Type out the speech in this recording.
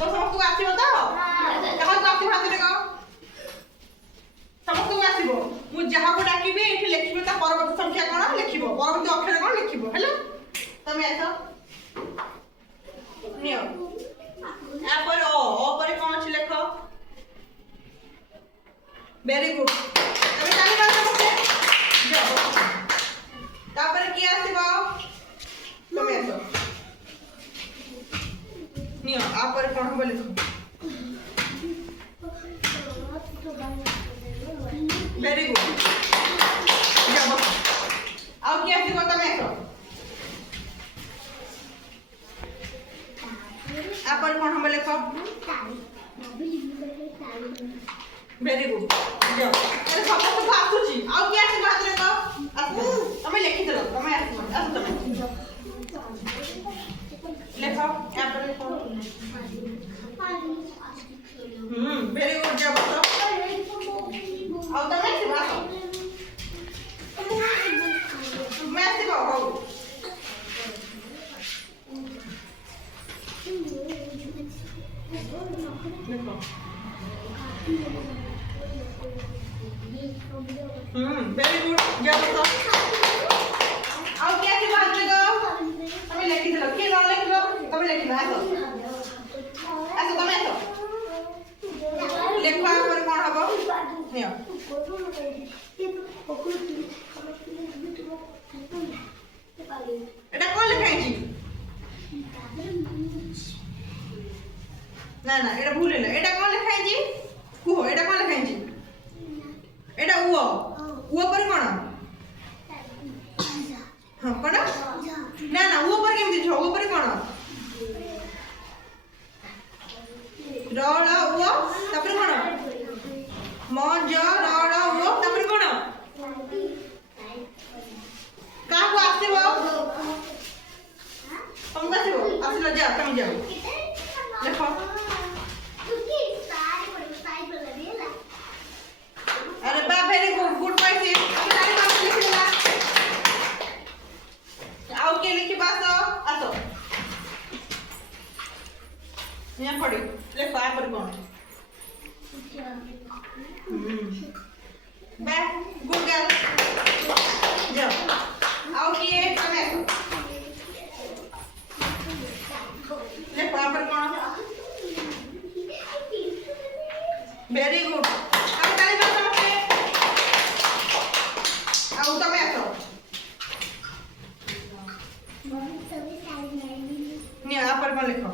तो समस्त को आसीबो तो कह तो आसी हाथ देखो समस्त को आसीबो मु जहा को डाकिबे एठी लिखिबो ता परवर्ती संख्या कोन लिखिबो परवर्ती अक्षर कोन लिखिबो हैला तमे आसो नियो आ पर ओ पर कोन अछि लेखो वेरी गुड तमे ताली मारो मते जाओ तापर की आसीबो तमे आसो नियो आ पर कोन हो लिखो वेरी गुड जाओ आओ की आसीबो तमे आसो आ पर कोन हो लिखो वेरी गुड जाओ अरे सब तो आसुची आओ की आसीबो हाथ रे को आसो तमे लिखि देलो तमे आसो आसो तमे लेखो आ पर लिखो वेरी गुड जाओ तो आओ तमे आसीबो आसो मैं आसीबो हो लेखो वेरी गुड जाओ तो आओ क्या की बात लगो हमें लिखि देलो के न लिखलो तमे लिखिलो आसो आसो तमे आसो लेखो पर कोन हबो नियो एटा कोन लिखाइछि ना ना एटा भूल हैला एटा कोन लिखाइछि कुहो एटा कोन लिखाइछि एटा उओ पर कोन हां कोन ना ना उओ पर केमति छ उओ पर कोन रळ उओ तापर कोन म ज रळ उओ तापर कोन का को आसीबो तुम आसीबो आसिलो जा तुम जाओ देखो अरे बा वेरी गुड गुड पाइसी ताली मार लिखि देला आओ के लिखि बासो आसो निया पड़ी लेखो आ पर कोन बा गुड गर्ल जाओ आओ किए तमे लेखो आ पर कोन वेरी गुड अब ताली मार मते आओ तमे आसो निया आ पर कोन लिखो